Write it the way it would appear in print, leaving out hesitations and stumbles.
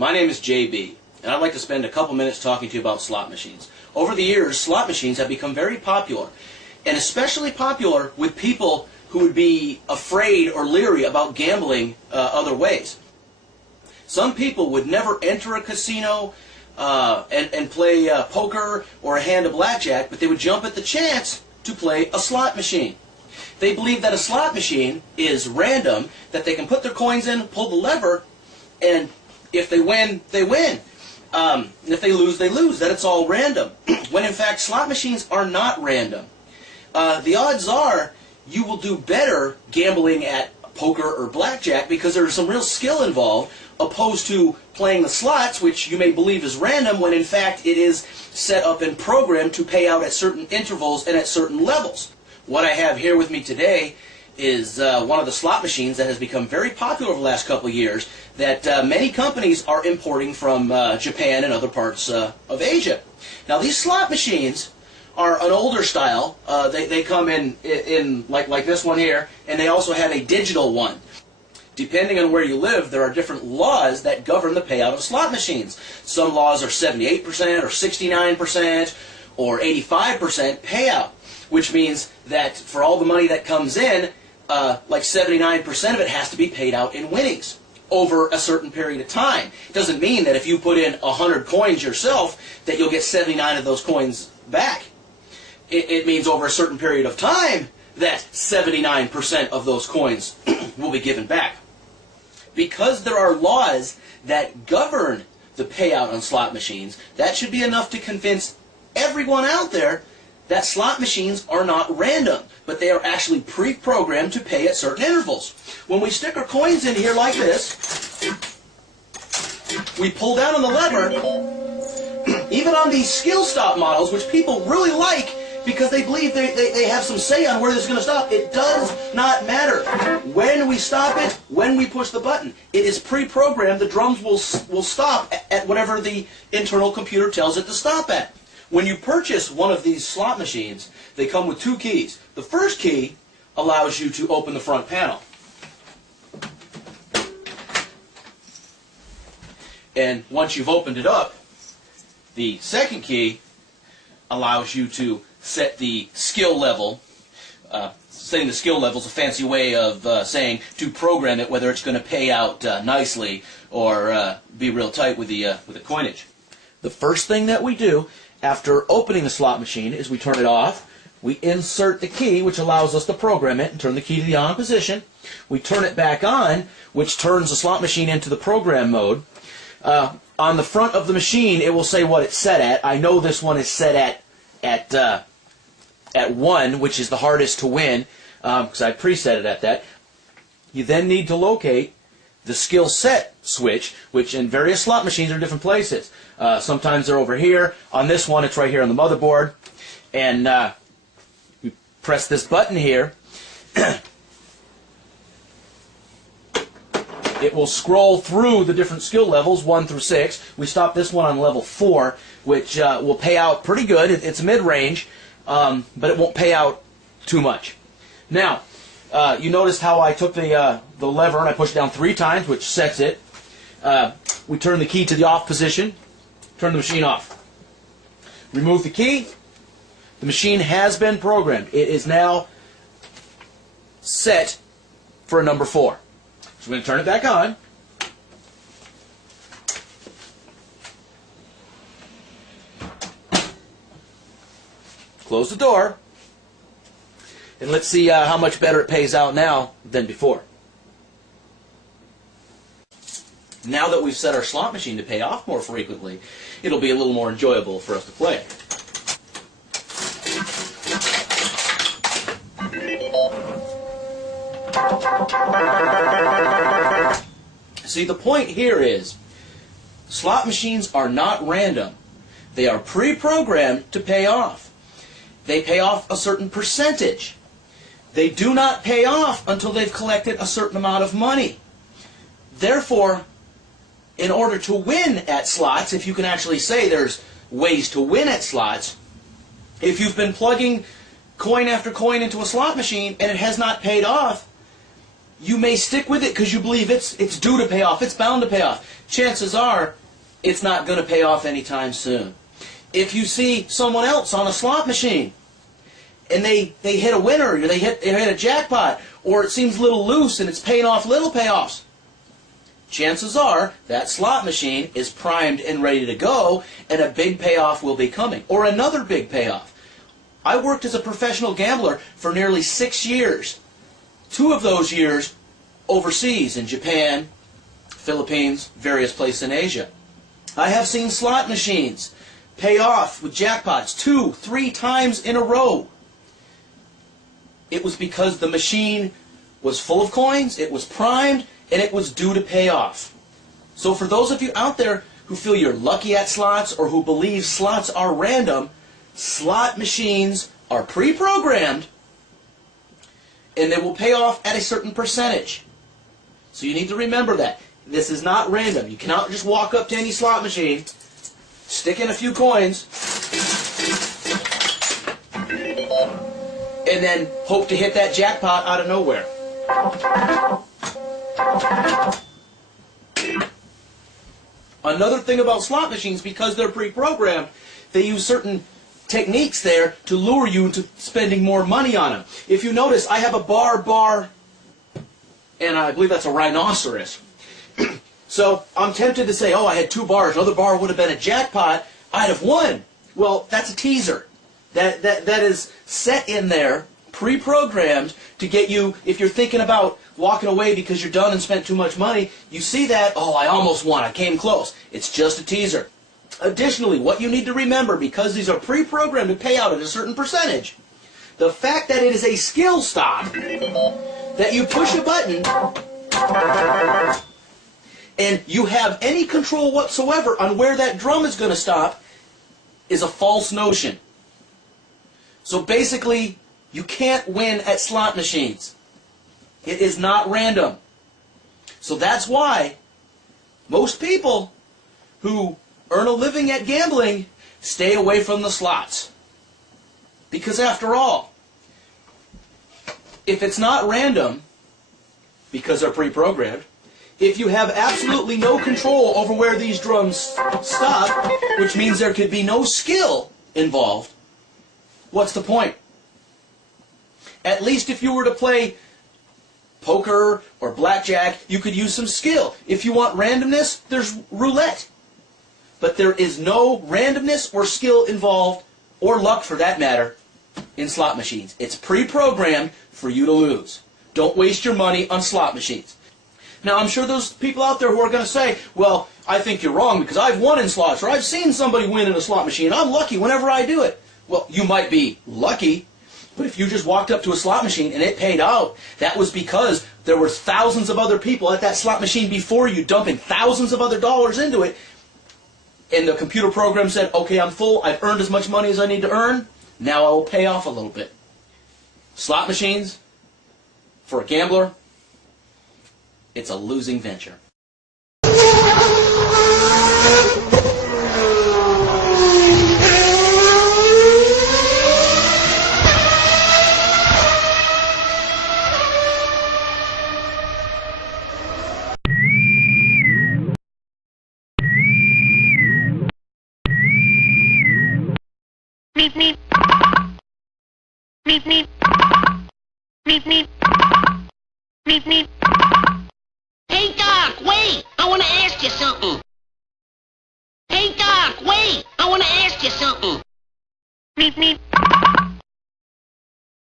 my name is JB, and I'd like to spend a couple minutes talking to you about slot machines. Over the years, slot machines have become very popular, and especially popular with people who would be afraid or leery about gambling other ways. Some people would never enter a casino and play poker or a hand of blackjack, but they would jump at the chance to play a slot machine. They believe that a slot machine is random, that they can put their coins in, pull the lever, and if they win, they win. And if they lose, that it's all random. When in fact, slot machines are not random. The odds are you will do better gambling at poker or blackjack because there's some real skill involved, opposed to playing the slots, which you may believe is random, when in fact it is set up and programmed to pay out at certain intervals and at certain levels. What I have here with me today is one of the slot machines that has become very popular over the last couple of years that many companies are importing from Japan and other parts of Asia. Now these slot machines are an older style. They come in like this one here, and they also have a digital one. Depending on where you live, there are different laws that govern the payout of slot machines. Some laws are 78% or 69% or 85% payout, which means that for all the money that comes in, like 79% of it has to be paid out in winnings over a certain period of time. It doesn't mean that if you put in 100 coins yourself that you'll get 79 of those coins back. It means over a certain period of time that 79% of those coins will be given back. Because there are laws that govern the payout on slot machines, that should be enough to convince everyone out there that slot machines are not random, but they are actually pre-programmed to pay at certain intervals. When we stick our coins in here like this, we pull down on the lever. Even on these skill stop models, which people really like because they believe they have some say on where this is going to stop, it does not matter. When we stop it, when we push the button, it is pre-programmed. The drums will stop at whatever the internal computer tells it to stop at. When you purchase one of these slot machines, they come with two keys. The first key allows you to open the front panel. And once you've opened it up, the second key allows you to set the skill level. Setting the skill level is a fancy way of saying to program it, whether it's going to pay out nicely or be real tight with the coinage. The first thing that we do after opening the slot machine is we turn it off. We insert the key, which allows us to program it and turn the key to the on position. We turn it back on, which turns the slot machine into the program mode. On the front of the machine, it will say what it's set at. I know this one is set at 1, which is the hardest to win, because I preset it at that. You then need to locate the skill set switch, which in various slot machines are in different places. Sometimes they're over here. On this one, it's right here on the motherboard. And we press this button here. It will scroll through the different skill levels, 1 through 6. We stop this one on level 4, which will pay out pretty good. It's mid-range, but it won't pay out too much. Now, you noticed how I took the lever and I pushed it down 3 times, which sets it. We turn the key to the off position, turn the machine off. Remove the key. The machine has been programmed. It is now set for a number 4. So we're going to turn it back on. Close the door. And let's see how much better it pays out now than before. Now that we've set our slot machine to pay off more frequently, it'll be a little more enjoyable for us to play. See, the point here is slot machines are not random. They are pre-programmed to pay off. They pay off a certain percentage. They do not pay off until they've collected a certain amount of money. Therefore, in order to win at slots, if you can actually say there's ways to win at slots, if you've been plugging coin after coin into a slot machine and it has not paid off, you may stick with it because you believe it's due to pay off, it's bound to pay off. Chances are it's not going to pay off anytime soon. If you see someone else on a slot machine and they hit a winner, or they hit a jackpot, or it seems a little loose and it's paying off little payoffs, chances are that slot machine is primed and ready to go, and a big payoff will be coming, or another big payoff. I worked as a professional gambler for nearly 6 years. 2 of those years overseas in Japan, Philippines, various places in Asia. I have seen slot machines pay off with jackpots 2, 3 times in a row. It was because the machine was full of coins, it was primed, and it was due to pay off. So for those of you out there who feel you're lucky at slots or who believe slots are random, slot machines are pre-programmed and they will pay off at a certain percentage. So you need to remember that. This is not random. You cannot just walk up to any slot machine, stick in a few coins, and then hope to hit that jackpot out of nowhere. Another thing about slot machines, because they're pre-programmed, they use certain techniques there to lure you into spending more money on them. If you notice, I have a bar, and I believe that's a rhinoceros. So I'm tempted to say, oh, I had 2 bars, another bar would have been a jackpot, I'd have won. Well, that's a teaser. That is set in there, pre-programmed, to get you, if you're thinking about walking away because you're done and spent too much money, you see that, oh, I almost won, I came close. It's just a teaser. Additionally, what you need to remember, because these are pre-programmed to pay out at a certain percentage, the fact that it is a skill stop, that you push a button, and you have any control whatsoever on where that drum is going to stop, is a false notion. So basically, you can't win at slot machines. It is not random. So that's why most people who earn a living at gambling stay away from the slots. Because after all, if it's not random, because they're pre-programmed, if you have absolutely no control over where these drums stop, which means there could be no skill involved, what's the point? At least if you were to play poker or blackjack, you could use some skill. If you want randomness, there's roulette. But there is no randomness or skill involved, or luck for that matter, in slot machines. It's pre-programmed for you to lose. Don't waste your money on slot machines. Now, I'm sure there's people out there who are going to say, well, I think you're wrong because I've won in slots, or I've seen somebody win in a slot machine. I'm lucky whenever I do it. Well, you might be lucky, but if you just walked up to a slot machine and it paid out, that was because there were thousands of other people at that slot machine before you dumping thousands of other dollars into it, and the computer program said, okay, I'm full, I've earned as much money as I need to earn, now I will pay off a little bit. Slot machines, for a gambler, it's a losing venture. Meep meep. Meep meep. Meep meep. Meep meep. Hey Doc, wait! I want to ask you something. Hey Doc, wait! I want to ask you something. Meep meep.